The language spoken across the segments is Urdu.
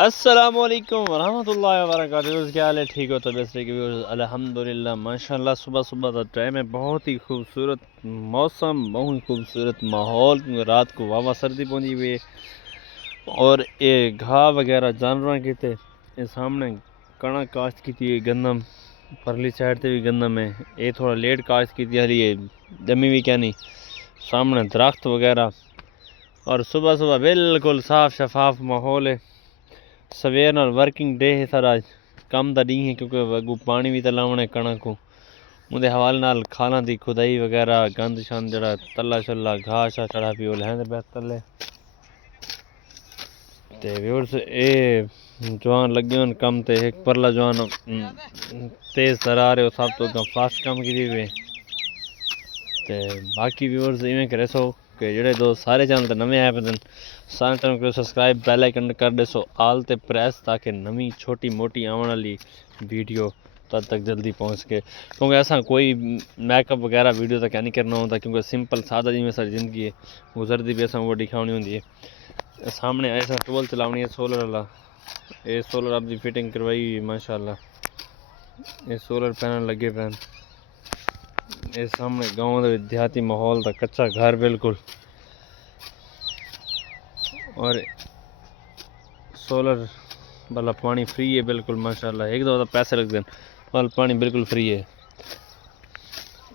السلام علیکم ورحمۃ اللہ وبرکاتہ. کیا حال ہے؟ ٹھیک ہو؟ طبیعت سے الحمدللہ ماشاءاللہ. صبح صبح کا ٹائم ہے، بہت ہی خوبصورت موسم، بہت ہی خوبصورت ماحول، کیونکہ رات کو واوا سردی پوندی ہوئی ہے اور یہ گھا وغیرہ جانور کی تھے. یہ سامنے کڑک کاشت کی تھی گندم، پرلی سائڈ تے بھی گندم ہے. یہ تھوڑا لیٹ کاشت کی تھی، ہلی یہ جمی بھی کیا نہیں. سامنے درخت وغیرہ اور صبح صبح بالکل صاف شفاف ماحول ہے. سویر نال ورکنگ ڈے ہے سر. آج کم دا نہیں ہے کیونکہ اگو پانی بھی تلاونا ہے کڑک کو. اندے حوالے نال کھانا دی کھدائی وغیرہ گند شند جڑا تلا شلا گھا شا چڑھا پی وہ لہندے بہتر لے تے ویورز. اے جوان لگے ہون کم تے ایک پرلا جوان تیز ترار ہے، سب تو فاسٹ کم کی ہوئے. تے باقی ویورز ایویں کرے سو کہ جڑے دوست سارے چینل تے نویں آئے پے سارے چینل کو سبسکرائب بیل آئکن کر دے سو آل تے پریس، تاکہ نویں چھوٹی موٹی آنے والی ویڈیو تد تک جلدی پہنچ کے. کیونکہ ایسا کوئی میک اپ وغیرہ ویڈیو تک نہیں کرنا ہوتا، کیونکہ سمپل سادہ جی میں ساری زندگی ہے گزرتی بھی ایسا وہ دکھاونی ہوتی ہے. سامنے ایسا ٹول چلاونی ہے سولر والا. یہ سولر آپ دی فٹنگ کروائی ماشاءاللہ. یہ سولر پینل لگے پین. یہ سامنے گاؤں دے دیہاتی ماحول دا کچا گھر بالکل، اور سولر والا پانی فری ہے بالکل ماشاءاللہ. ایک دو پیسے لگتے ہیں، والا پانی بالکل فری ہے.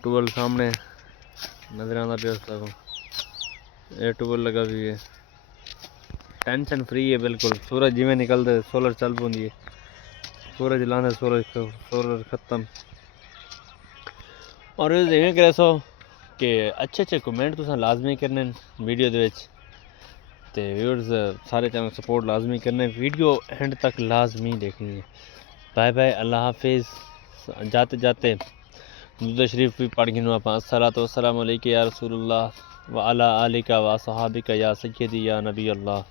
ٹویل سامنے نظر آتا پیا اس کو. یہ ٹویل لگا بھی ہے، ٹینشن فری ہے بالکل. سورج جی میں نکلتے سولر چل پوندی ہے، سورج لاندے سولر ختم. اور یہ کرے سو کہ اچھے اچھے کمنٹ تساں لازمی کرنے ویڈیو دے وچ، تے ویورز سارے چینل سپورٹ لازمی کرنے. ویڈیو اینڈ تک لازمی دیکھنی ہے. بائے بائے، اللہ حافظ. جاتے جاتے درود شریف بھی پڑھ گنو اپا. الصلاۃ والسلام علیک یا رسول اللہ وعلی آلک و صحابک یا سیدی یا نبی اللہ.